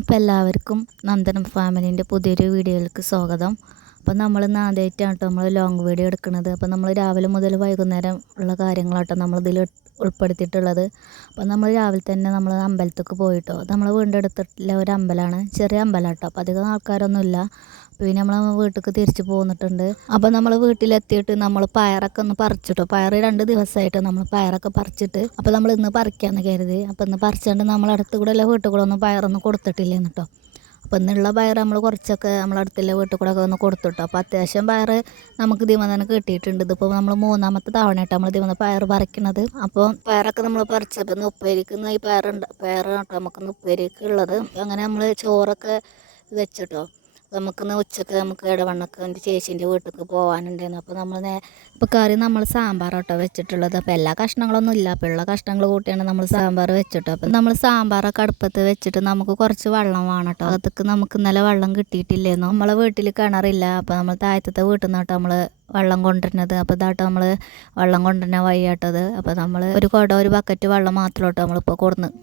അപ്പോൾ എല്ലാവർക്കും നന്ദനം ഫാമിലിൻ്റെ പുതിയൊരു വീഡിയോയിലേക്ക് സ്വാഗതം. അപ്പോൾ നമ്മളിന്ന് ആദ്യമായിട്ടാണ് കേട്ടോ നമ്മൾ ലോങ് വീഡിയോ എടുക്കുന്നത്. അപ്പോൾ നമ്മൾ രാവിലെ മുതൽ വൈകുന്നേരം ഉള്ള കാര്യങ്ങളാട്ടോ നമ്മളിതിൽ ഉൾപ്പെടുത്തിയിട്ടുള്ളത്. അപ്പോൾ നമ്മൾ രാവിലെ തന്നെ നമ്മൾ അമ്പലത്തേക്ക് പോയിട്ടോ. നമ്മൾ വീടിൻ്റെ അടുത്തുള്ള ഒരു അമ്പലമാണ്, ചെറിയ അമ്പലം കേട്ടോ. അപ്പോൾ അധികം ആൾക്കാരൊന്നുമില്ല. പിന്നെ നമ്മൾ വീട്ടിലേക്ക് തിരിച്ച് പോന്നിട്ടുണ്ട്. അപ്പോൾ നമ്മൾ വീട്ടിലെത്തിയിട്ട് നമ്മൾ പയറൊക്കെ ഒന്ന് പറിച്ചിട്ടോ. പയർ 2 ദിവസമായിട്ട് നമ്മൾ പയറൊക്കെ പറിച്ചിട്ട് അപ്പോൾ നമ്മൾ ഇന്ന് പറിക്കാമെന്ന് കരുതി. അപ്പോൾ ഇന്ന് പറിച്ചുകൊണ്ട് നമ്മൾ അടുത്ത് കൂടെ ഉള്ള വീട്ടിൽ കൂടെ ഒന്നും പയറൊന്നും കൊടുത്തിട്ടില്ലേന്ന് കേട്ടോ. അപ്പോൾ ഇന്നുള്ള പയർ നമ്മൾ കുറച്ചൊക്കെ നമ്മളടുത്തുള്ള വീട്ടിൽ കൂടെ ഒക്കെ ഒന്ന് കൊടുത്തിട്ടോ. അപ്പോൾ അത്യാവശ്യം പയർ നമുക്ക് ഇതിമ തന്നെ കിട്ടിയിട്ടുണ്ട്. ഇതിപ്പോൾ നമ്മൾ 3ാമത്തെ തവണയായിട്ട് നമ്മൾ ഇതിമ പയർ പറിക്കുന്നത്. അപ്പോൾ പയറൊക്കെ നമ്മൾ പറിച്ചപ്പോൾ ഇന്ന് ഉപ്പേരിക്കുന്ന ഈ പയറുണ്ട്, പയറാണ് നമുക്കിന്ന് ഉപ്പേരിക്ക് ഉള്ളത്. അങ്ങനെ നമ്മൾ ചോറൊക്കെ വെച്ചിട്ടോ. നമുക്കിന്ന് ഉച്ചക്ക് നമുക്ക് ഇടവണ്ണക്ക് എൻ്റെ ചേച്ചീൻ്റെ വീട്ടിലേക്ക് പോകാനുണ്ടായിരുന്നു. അപ്പോൾ ഇപ്പോൾ കറി നമ്മൾ സാമ്പാറാട്ടോ വെച്ചിട്ടുള്ളത്. അപ്പോൾ എല്ലാ കഷ്ണങ്ങളൊന്നും ഇല്ല, അപ്പോൾ ഉള്ള കഷ്ണങ്ങൾ കൂട്ടിയാണ് നമ്മൾ സാമ്പാർ വെച്ചിട്ടോ. അപ്പോൾ നമ്മൾ സാമ്പാറൊക്കെ അടുപ്പത്ത് വെച്ചിട്ട് നമുക്ക് കുറച്ച് വെള്ളം വേണം കേട്ടോ. അതൊക്കെ നമുക്ക് ഇന്നലെ വെള്ളം കിട്ടിയിട്ടില്ലായിരുന്നു. നമ്മളെ വീട്ടിൽ കിണറില്ല. അപ്പോൾ നമ്മൾ താഴത്തെ വീട്ടിൽ നിന്ന് കേട്ടോ നമ്മൾ വെള്ളം കൊണ്ടുവരുന്നത്. അപ്പോൾ ഇതാട്ടോ നമ്മൾ വെള്ളം കൊണ്ടുവരുന്ന വഴിയാട്ടത്. അപ്പോൾ നമ്മൾ ഒരു ബക്കറ്റ് വെള്ളം മാത്രമാട്ടോ നമ്മളിപ്പോൾ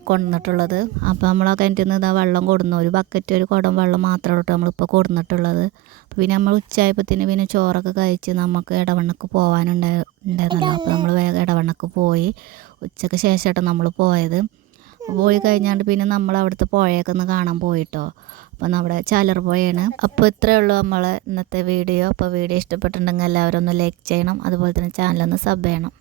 കൊണ്ടുവന്നിട്ടുള്ളത്. അപ്പോൾ നമ്മൾ ആ കിണറ്റിൽ നിന്ന് ഇതാ വെള്ളം കൊടുന്നു. ഒരു ബക്കറ്റ് ഒരു കുടം വെള്ളം മാത്രമാട്ടോ നമ്മളിപ്പോൾ കൊടുന്നിട്ടുള്ളത്. അപ്പോൾ പിന്നെ നമ്മൾ ഉച്ചയായപ്പോഴത്തേന് പിന്നെ ചോറൊക്കെ കഴിച്ച് നമുക്ക് ഇടവണ്ണക്ക് പോകാനുണ്ടായിരുന്നല്ലോ. അപ്പോൾ നമ്മൾ വേഗം ഇടവണ്ണക്ക് പോയി. ഉച്ചയ്ക്ക് ശേഷമാട്ടോ നമ്മൾ പോയത്. പോയി കഴിഞ്ഞാണ്ട് പിന്നെ നമ്മൾ അവിടുത്തെ പുഴയൊക്കെ ഒന്ന് കാണാൻ പോയിട്ടോ. അപ്പോൾ നമ്മുടെ ചാലർ പുഴയാണ്. അപ്പോൾ ഇത്രയേ ഉള്ളൂ നമ്മളെ ഇന്നത്തെ വീഡിയോ. അപ്പോൾ വീഡിയോ ഇഷ്ടപ്പെട്ടിട്ടുണ്ടെങ്കിൽ എല്ലാവരും ഒന്ന് ലൈക്ക് ചെയ്യണം, അതുപോലെ തന്നെ ചാനലൊന്ന് സബ് ചെയ്യണം.